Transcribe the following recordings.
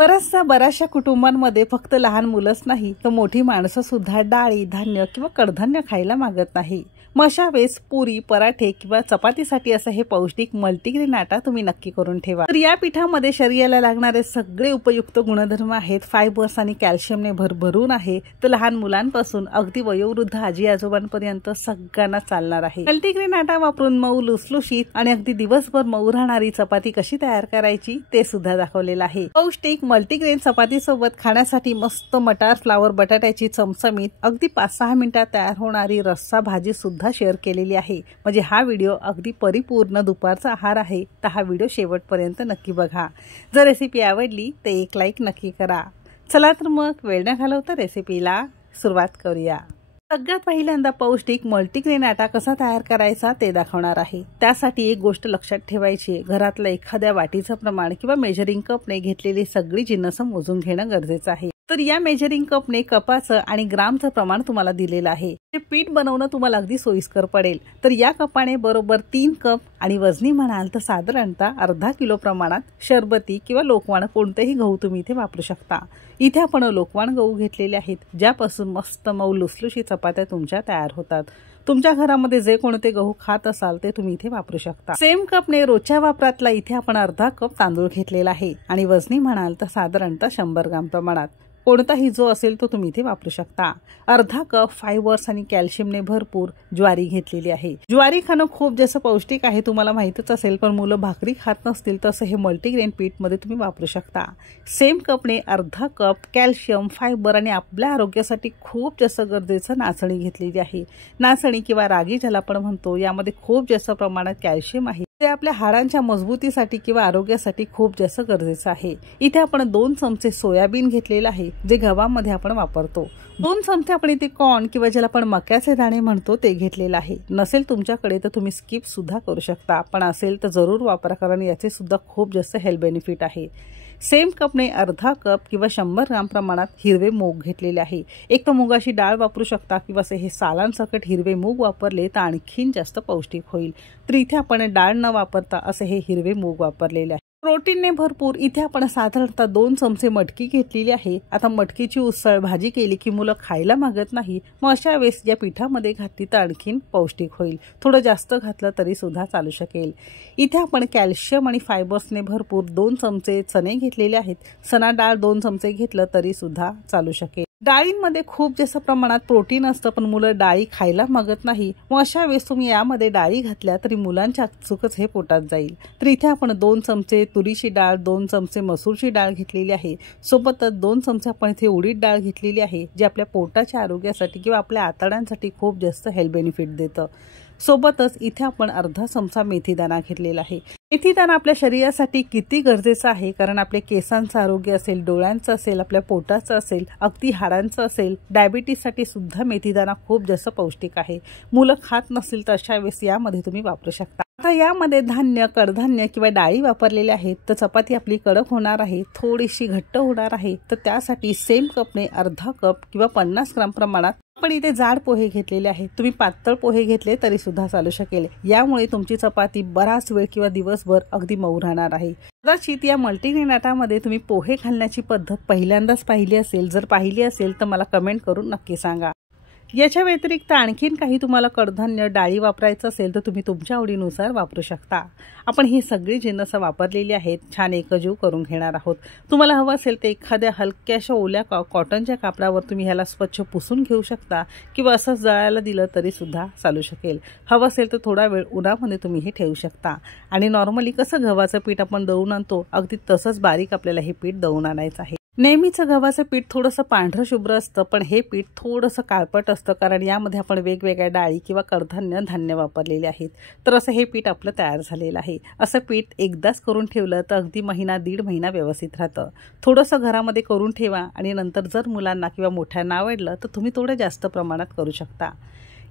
बऱ्याचशा कुटुंबांमध्ये फक्त लहान मुलंच नाही तर मोठी माणसं सुद्धा डाळी, धान्य किंवा कडधान्य खायला मागत नाही। मग अशा वेळेस पुरी, पराठे किंवा चपातीसाठी असं हे पौष्टिक मल्टीग्रेन आटा तुम्ही नक्की करून ठेवा। तर या पिठामध्ये शरीराला लागणारे सगळे उपयुक्त गुणधर्म आहेत, फायबर्स आणि कॅल्शियमने भरभरून आहे। तर लहान मुलांपासून अगदी वयोवृद्ध आजी आजोबांपर्यंत सगळ्यांना चालणार आहे। मल्टीग्रेन आटा वापरून मऊ, लुसलुशीत आणि अगदी दिवसभर मऊ राहणारी चपाती कशी तयार करायची ते सुद्धा दाखवलेलं आहे। पौष्टिक मल्टीग्रेन चपाती सोबत खाण्यासाठी मस्त मटार, फ्लावर, बटाट्याची चमचमीत अगदी 5-6 मिनिटात तयार होणारी रस्सा भाजी सुद्धा शेअर केलेली आहे। म्हणजे हा व्हिडिओ अगदी परिपूर्ण दुपारचा आहार आहे। तर हा व्हिडिओ शेवटपर्यंत नक्की बघा। जर रेसिपी आवडली तर एक लाईक नक्की करा। चला तर मग वेळ न घालवता रेसिपीला सुरुवात करूया। सगळ्यात पहिल्यांदा पौष्टिक मल्टीग्रेन आटा कसा तयार करायचा ते दाखवणार आहे। त्यासाठी एक गोष्ट लक्षात ठेवायची, घरातलं एखाद्या वाटीचं प्रमाण किंवा मेजरिंग कपने घेतलेली सगळी जिन्नस मोजून घेणं गरजेचं आहे। तर या मेजरिंग कपने कपाचं आणि ग्रामचं प्रमाण तुम्हाला दिलेलं आहे। हे पीठ बनवणं तुम्हाला अगदी सोयीस्कर पडेल। तर या कपाने बरोबर 3 कप आणि वजनी म्हणाल तर साधारणतः अर्धा किलो प्रमाणात शरबती किंवा लोकवाण कोणतेही गहू तुम्ही इथे वापरू शकता। इथे आपण लोकवाण गहू घेतलेले आहेत, ज्यापासून मस्त मऊ लुसलुशीत चपात्या तुमच्या तयार होतात। तुमच्या घरामध्ये जे कोणते गहू खात असाल ते तुम्ही इथे वापरू शकता। सेम कपने रोजच्या वापरातला इथे आपण अर्धा कप तांदूळ घेतलेला आहे आणि वजनी म्हणाल तर साधारणतः 100 ग्राम प्रमाणात कोणताही जो असेल तो तुम्ही इथे वापरू शकता। अर्धा कप फायबर्स आणि कॅल्शियमने भरपूर ज्वारी घेतलेली आहे। ज्वारी खाणं खूप जास्त पौष्टिक आहे, तुम्हाला माहितच असेल, पण मुलं भाकरी खात नसतील तसं हे मल्टीग्रेन पीठ मध्ये तुम्ही वापरू शकता। सेम कपने अर्धा कप कॅल्शियम, फायबर आणि आपल्या आरोग्यासाठी खूप जास्त गरजेचं नाचणी घेतलेली आहे। नाचणी किंवा रागी ज्याला आपण म्हणतो, यामध्ये खूप जास्त प्रमाणात कॅल्शियम आहे, ते आपल्या हाडांच्या मजबूतीसाठी किंवा आरोग्यासाठी खूप जास्त गरजेचं आहे। इथे आपण 2 चमचे सोयाबीन घेतलेलं आहे, जे गव्हामध्ये आपण वापरतो। 2 चमचे आपण इथे कॉर्न किंवा ज्याला आपण मक्याचे दाणे म्हणतो ते घेतलेलं आहे। नसेल तुमच्याकडे तर तुम्ही स्किप सुद्धा करू शकता, पण असेल तर जरूर वापरा, कारण याचे सुद्धा खूप जास्त हेल्थ बेनिफिट आहे। सेम कपने अर्धा कप किंवा 100 ग्राम प्रमाणात हिरवे मूग घेतलेले आहे। एक तर मुगाची डाळ वापरू शकता किंवा हे सालांसकट हिरवे मूग वापरले तर आणखीन जास्त पौष्टिक होईल। तर इथे आपण डाळ न वापरता असे हे हिरवे मूग वापरलेले आहे। प्रोटीनने भरपूर इथे आपण साधारणतः 2 चमचे मटकी घेतलेली आहे। आता मटकीची उसळ भाजी केली की मुलं खायला मागत नाही, मग अशा वेळेस या पिठामध्ये घातली तर आणखीन पौष्टिक होईल। थोडं जास्त घातलं तरी सुद्धा चालू शकेल। इथे आपण कॅल्शियम आणि फायबर्सने भरपूर 2 चमचे चणे घेतलेले आहेत। चणा डाळ 2 चमचे घेतलं तरी सुद्धा चालू शकेल। डाळींमध्ये खूप जास्त प्रमाणात प्रोटीन असतं, पण मुलं डाळी खायला मागत नाही, मग अशा वेळेस तुम्ही यामध्ये डाळी घातल्या तरी मुलांच्या चुकच हे पोटात जाईल। तर इथे आपण 2 चमचे तुरीची डाळ, 2 चमचे मसूरची डाळ घेतलेली आहे। सोबतच 2 चमचे आपण इथे उडीद डाळ घेतलेली आहे, जे आपल्या पोटाच्या आरोग्यासाठी किंवा आपल्या आतड्यांसाठी खूप जास्त हेल्थ बेनिफिट देतं। सोबतच इथे आपण अर्धा चमचा मेथीदाणा घेतलेला आहे। मेथीदाणा आपल्या शरीरासाठी किती गरजेचं आहे, कारण आपल्या केसांचं आरोग्य असेल, डोळ्यांचं असेल, आपल्या पोटाचं असेल, अगदी हाडांचं असेल, डायबिटीजसाठी सुद्धा मेथीदाणा खूप जास्त पौष्टिक आहे। मुलं खात नसतील तर अशा वेळेस यामध्ये तुम्ही वापरू शकता। आता यामध्ये धान्य, कडधान्य किंवा डाळी वापरलेल्या आहेत, तर चपाती आपली कडक होणार आहे, थोडीशी घट्ट होणार आहे। तर त्यासाठी सेम कपने अर्धा कप किंवा 50 ग्राम प्रमाणात पण इथे जाड पोहे घेतलेले आहेत। तुम्ही पातळ पोहे घेतले तरी सुद्धा चालू शकेल। यामुळे तुमची चपाती बराच वेळ किंवा दिवसभर अगदी मऊ राहणार आहे। कदाचित या मल्टीग्रेन आटामध्ये तुम्ही पोहे घालण्याची पद्धत पहिल्यांदाच पाहिली असेल, जर पाहिली असेल तर मला कमेंट करून नक्की सांगा। याच्या व्यतिरिक्त आणखीन काही तुम्हाला कडधान्य, डाळी वापरायचं असेल तर तुम्ही तुमच्या आवडीनुसार वापरू शकता। आपण ही सगळी जिन्नस वापरलेली आहेत, छान एकजीव करून घेणार आहोत। तुम्हाला हवं असेल तर एखाद्या हलक्याशा ओल्या कॉटनच्या कापडावर तुम्ही ह्याला स्वच्छ पुसून घेऊ शकता किंवा असंच जळायला दिलं तरी सुद्धा चालू शकेल। हवं असेल तर थोडा वेळ उन्हामध्ये तुम्ही हे ठेवू शकता। आणि नॉर्मली कसं गव्हाचं पीठ आपण दळून आणतो, अगदी तसंच बारीक आपल्याला हे पीठ दळून आणायचं आहे। नेहमीचं गव्हाचं पीठ थोडंसं पांढरं शुभ्र असतं, पण हे पीठ थोडंसं काळपट असतं, कारण यामध्ये आपण वेगवेगळ्या डाळी किंवा कडधान्य, धान्य वापरलेले आहेत। तर असं हे पीठ आपलं तयार झालेलं आहे। असं पीठ एकदाच करून ठेवलं तर अगदी महिना, 1.5 महिना व्यवस्थित राहतं। थोडंसं घरामध्ये करून ठेवा आणि नंतर जर मुलांना किंवा मोठ्यांना आवडलं तर तुम्ही थोडं जास्त प्रमाणात करू शकता।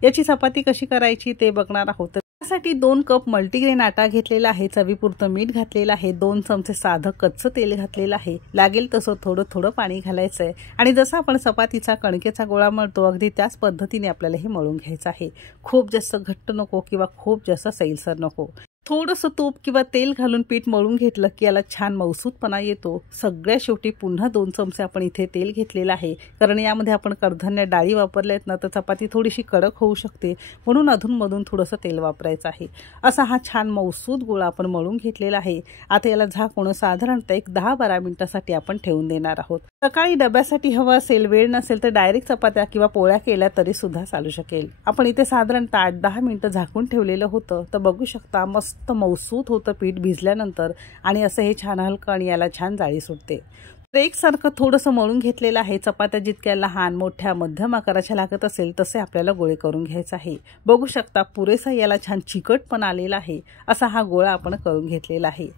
याची चपाती कशी करायची ते बघणार आहोत। त्यासाठी 2 कप मल्टीग्रेन आटा घेतलेला आहे, चवीपुरतं मीठ घातलेलं आहे, 2 चमचे साधं कच्चं तेल घातलेलं आहे, लागेल तसं थोडं थोडं पाणी घालायचं आहे आणि जसं आपण चपातीचा कणकेचा गोळा मळतो अगदी त्याच पद्धतीने आपल्याला हे मळून घ्यायचं आहे। खूप जास्त घट्ट नको किंवा खूप जास्त सैलसर नको। थोडंसं तूप किंवा तेल घालून पीठ मळून घेतलं की याला छान मऊसूतपणा येतो। सगळ्या शेवटी पुन्हा 2 चमचे आपण इथे तेल घेतलेलं आहे, कारण यामध्ये आपण कडधान्य डाळी वापरल्या आहेत ना, तर चपाती थोडीशी कडक होऊ शकते, म्हणून अधूनमधून थोडंसं तेल वापरायचं आहे। असा हा छान मऊसूत गोळा आपण मळून घेतलेला आहे। आता याला झाकून साधारणतः एक 10-12 मिनिटासाठी आपण ठेवून देणार आहोत। सकाळी डब्यासाठी हवं असेल, वेळ नसेल तर डायरेक्ट चपात्या किंवा पोळ्या केल्या तरी सुद्धा चालू शकेल। आपण इथे साधारणतः 8-10 मिनिटं झाकून ठेवलेलं होतं, तर बघू शकता मस्त मऊसूत होतं पीठ भिजल्यानंतर, आणि असं हे छान हलकं आणि याला छान जाळी सुटते। तर एकसारखं थोडंसं मळून घेतलेलं आहे। चपात्या जितक्या लहान मोठ्या मध्यम आकाराच्या लागत असेल तसे आपल्याला गोळे करून घ्यायचे आहे। बघू शकता पुरेसा याला छान चिकट पण आलेला आहे। असा हा गोळा आपण करून घेतलेला आहे।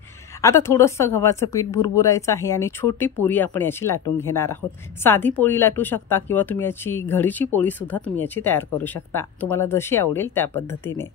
आता थोडंसं गव्हाचं पीठ भुरभुरायचं आहे आणि छोटी पुरी आपण याची लाटून घेणार आहोत। साधी पोळी लाटू शकता किंवा तुम्ही याची घडीची पोळी सुद्धा तुम्ही याची तयार करू शकता, तुम्हाला जशी आवडेल त्या पद्धतीने।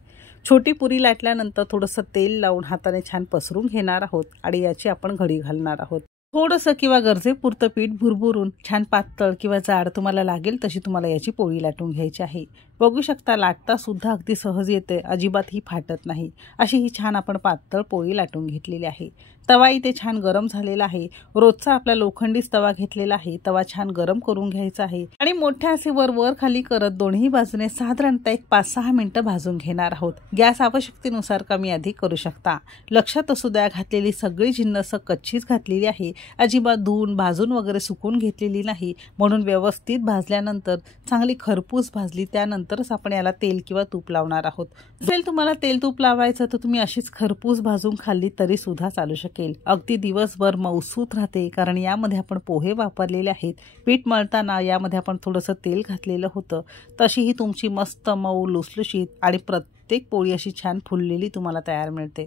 छोटी पुरी लाटल्यानंतर थोडंसं तेल लावून हाताने छान पसरून घेणार आहोत आणि याची आपण घडी घालणार आहोत। थोडंसं किंवा गरजेपुरतं पीठ भुरभुरून छान पातळ किंवा जाड तुम्हाला लागेल तशी तुम्हाला याची पोळी लाटून घ्यायची आहे। बघू शकता लाटता सुद्धा अगदी सहज येते, अजिबात ही फाटत नाही। अशी ही छान आपण पातळ पोळी लाटून घेतलेली आहे। तवा इथे छान गरम झालेला आहे। रोजचा आपला लोखंडीच तवा घेतलेला आहे। तवा छान गरम करून घ्यायचा आहे आणि मोठ्या असे वर खाली करत दोन्ही बाजूने साधारणतः एक 5-6 मिनिटं भाजून घेणार आहोत। गॅस आवश्यकतेनुसार कमी अधिक करू शकता। लक्षात असू द्या, घातलेली सगळी जिन्नस कच्चीच घातलेली आहे, अजिबात धुवून भाजून वगैरे सुकून घेतलेली नाही, म्हणून व्यवस्थित भाजल्यानंतर चांगली खरपूस भाजली त्यानंतरच आपण याला तेल किंवा तूप लावणार आहोत। जर तुम्हाला तेल तूप लावायचं तर तुम्ही अशीच खरपूस भाजून खाल्ली तरी सुद्धा चालू शकेल। अगदी दिवसभर मऊसूत राहते, कारण यामध्ये आपण पोहे वापरलेले आहेत। पीठ मळताना यामध्ये आपण थोडंसं तेल घातलेलं होतं, तशी ही तुमची मस्त मऊ लुसलुशीत आणि प्रत्येक पोळी अशी छान फुललेली तुम्हाला तयार मिळते।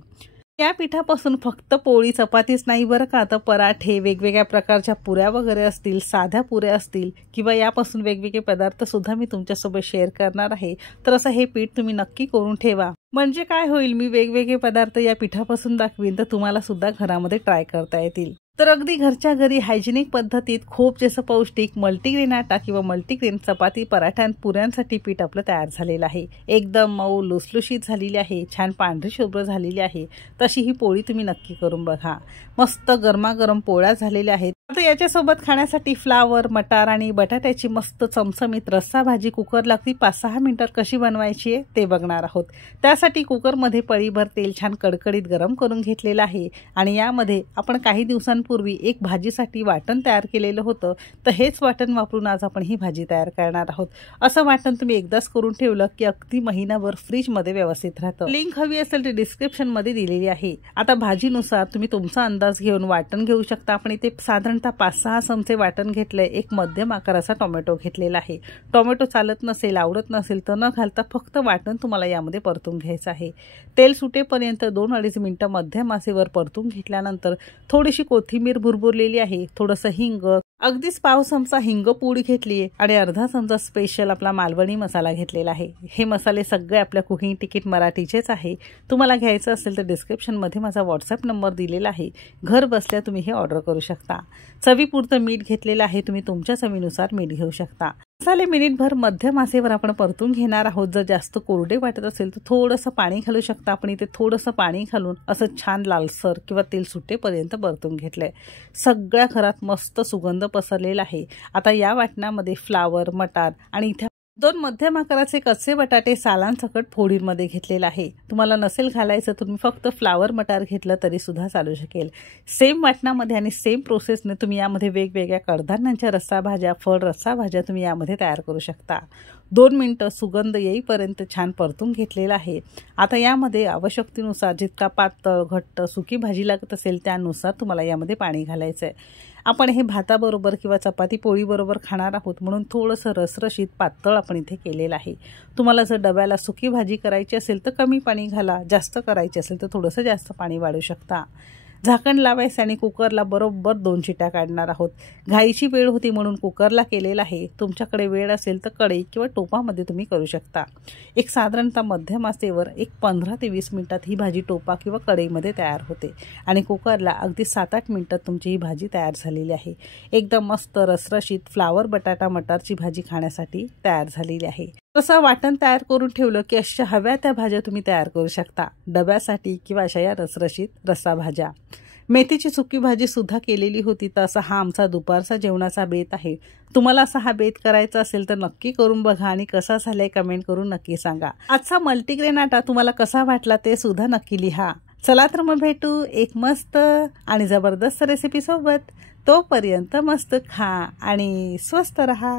या पिठापासून फक्त पोळी चपातीच नाही बरं का, तर पराठे, वेगवेगळ्या प्रकारच्या पुऱ्या वगैरे असतील, साध्या पुऱ्या असतील किंवा यापासून वेगवेगळे पदार्थ सुद्धा मी तुमच्यासोबत शेअर करणार आहे। तर असं हे पीठ तुम्ही नक्की करून ठेवा, म्हणजे काय होईल, मी वेगवेगळे पदार्थ या पिठापासून दाखवीन तर तुम्हाला सुद्धा घरामध्ये ट्राय करता येतील। तर अगदी घरच्या घरी हायजेनिक पद्धतीत खूप जसं पौष्टिक मल्टीग्रेन आटा किंवा मल्टीग्रेन चपाती, पराठा आणि पुऱ्यांसाठी पीठ आपलं तयार झालेलं आहे। एकदम मऊ लुसलुशीत झालेली आहे, छान पांढरी शुभ्र झालेली आहे। तशी ही पोळी तुम्ही नक्की करून बघा। मस्त गरमागरम पोळ्या झालेल्या आहेत। आता याच्यासोबत खाण्यासाठी फ्लावर, मटार आणि बटाट्याची मस्त चमचमीत रस्सा भाजी कुकरला अगदी 5-6 मिनिटात कशी बनवायची आहे ते बघणार आहोत। त्यासाठी कुकरमध्ये पळीभर तेल छान कडकडीत गरम करून घेतलेलं आहे आणि यामध्ये आपण काही दिवसांपूर्वी एक भाजीसाठी वाटण तयार केलेलं होतं, तर हेच वाटण वापरून आज आपण ही भाजी तयार करणार आहोत। असं वाटण तुम्ही एकदाच करून ठेवलं की अगदी महिनाभर फ्रीजमध्ये व्यवस्थित राहतं। लिंक हवी असेल तर डिस्क्रिप्शनमध्ये दिलेली आहे। आता भाजीनुसार तुम्ही तुमचा अंदाज घेऊन वाटण घेऊ शकता। आपण इथे साधारणतः 5-6 चमचे वाटण घेतलंय। एक मध्यम आकाराचा टोमॅटो घेतलेला आहे। टोमॅटो चालत नसेल, आवडत नसेल तर न घालता फक्त वाटण तुम्हाला यामध्ये परतून घ्यायचं आहे। तेल सुटेपर्यंत 2-2.5 मिनिटं मध्यम आचेवर परतून घेतल्यानंतर थोडीशी कोथिंबीर भुरभुरलेली आहे, थोडंसं हिंग, अगदीच पाव चमचा हिंग पूड घेतली आहे आणि अर्धा चमचा स्पेशल आपला मालवणी मसाला घेतलेला आहे। हे मसाले सगळे आपल्या कुकिंग तिकीट मराठीचेच आहे। तुम्हाला घ्यायचं असेल तर डिस्क्रिप्शनमध्ये माझा व्हॉट्सअप नंबर दिलेला आहे, घर बसल्या तुम्ही हे ऑर्डर करू शकता। चवीपुरतं मीठ घेतलेलं आहे, तुम्ही तुमच्या चवीनुसार मीठ घेऊ शकता। मसाले मिनिटभर मध्यम आचेवर आपण परतून घेणार आहोत। जर जास्त कोरडे वाटत असेल तर थोडंसं पाणी घालू शकता। आपण इथे थोडंसं पाणी घालून असं छान लालसर किंवा तेल सुटेपर्यंत परतून घेतलंय। सगळ्या घरात मस्त सुगंध पसरलेला आहे। आता या वाटणामध्ये फ्लावर, मटार आणि इथे 2 मध्यम आकाराचे कच्चे बटाटे सालांसकट फोडीमध्ये घेतलेला आहे। तुम्हाला नसेल घालायचं तुम्ही फक्त फ्लावर मटार घेतलं तरी सुद्धा चालू शकेल। सेम वाटणामध्ये आणि सेम प्रोसेसने तुम्ही यामध्ये वेगवेगळ्या कडधान्यांच्या रस्सा भाज्या, फळ रस्सा भाज्या तुम्ही यामध्ये तयार करू शकता। 2 मिनिटं सुगंध येईपर्यंत छान परतून घेतलेला आहे। आता यामध्ये आवश्यकतेनुसार जितका पातळ, घट्ट, सुकी भाजी लागत असेल त्यानुसार तुम्हाला यामध्ये पाणी घालायचं आहे। आपण हे भाताबरोबर किंवा चपाती पोळी बरोबर खाणार आहोत, म्हणून थोडंसं रसरशीत पातळ आपण इथे केलेलं आहे। तुम्हाला जर डब्याला सुकी भाजी करायची असेल तर कमी पाणी घाला, जास्त करायची असेल तर थोडंसं जास्त पाणी वाढू शकता। झाकण लावायचं आणि कुकरला बरोबर 2 शिट्या काढणार आहोत। घाईची वेळ होती म्हणून कुकरला केलेला आहे। तुमच्याकडे वेळ असेल तर कढई किंवा टोपामध्ये तुम्ही करू शकता। एक साधारणतः मध्यम आचेवर एक 15 ते 20 मिनिटात ही भाजी टोपा किंवा कढईमध्ये तयार होते आणि कुकरला अगदी 7-8 मिनिटात तुमची ही भाजी तयार झालेली आहे। एकदम मस्त रसरशीत फ्लावर, बटाटा, मटारची भाजी खाण्यासाठी तयार झालेली आहे। तसं वाटण तयार करून ठेवलं की अशा हव्या त्या भाज्या तुम्ही तयार करू शकता डब्यासाठी किंवा अशा या रसरशीत रस्सा भाज्या। मेथीची सुकी भाजी सुद्धा केलेली होती। तर असा हा आमचा दुपारचा जेवणाचा बेत आहे। तुम्हाला असा हा बेत करायचा असेल तर नक्की करून बघा आणि कसा झालाय कमेंट करून नक्की सांगा। आजचा मल्टीग्रेन आटा तुम्हाला कसा वाटला ते सुद्धा नक्की लिहा। चला तर मग भेटू एक मस्त आणि जबरदस्त रेसिपी सोबत। तोपर्यंत मस्त खा आणि स्वस्त रहा।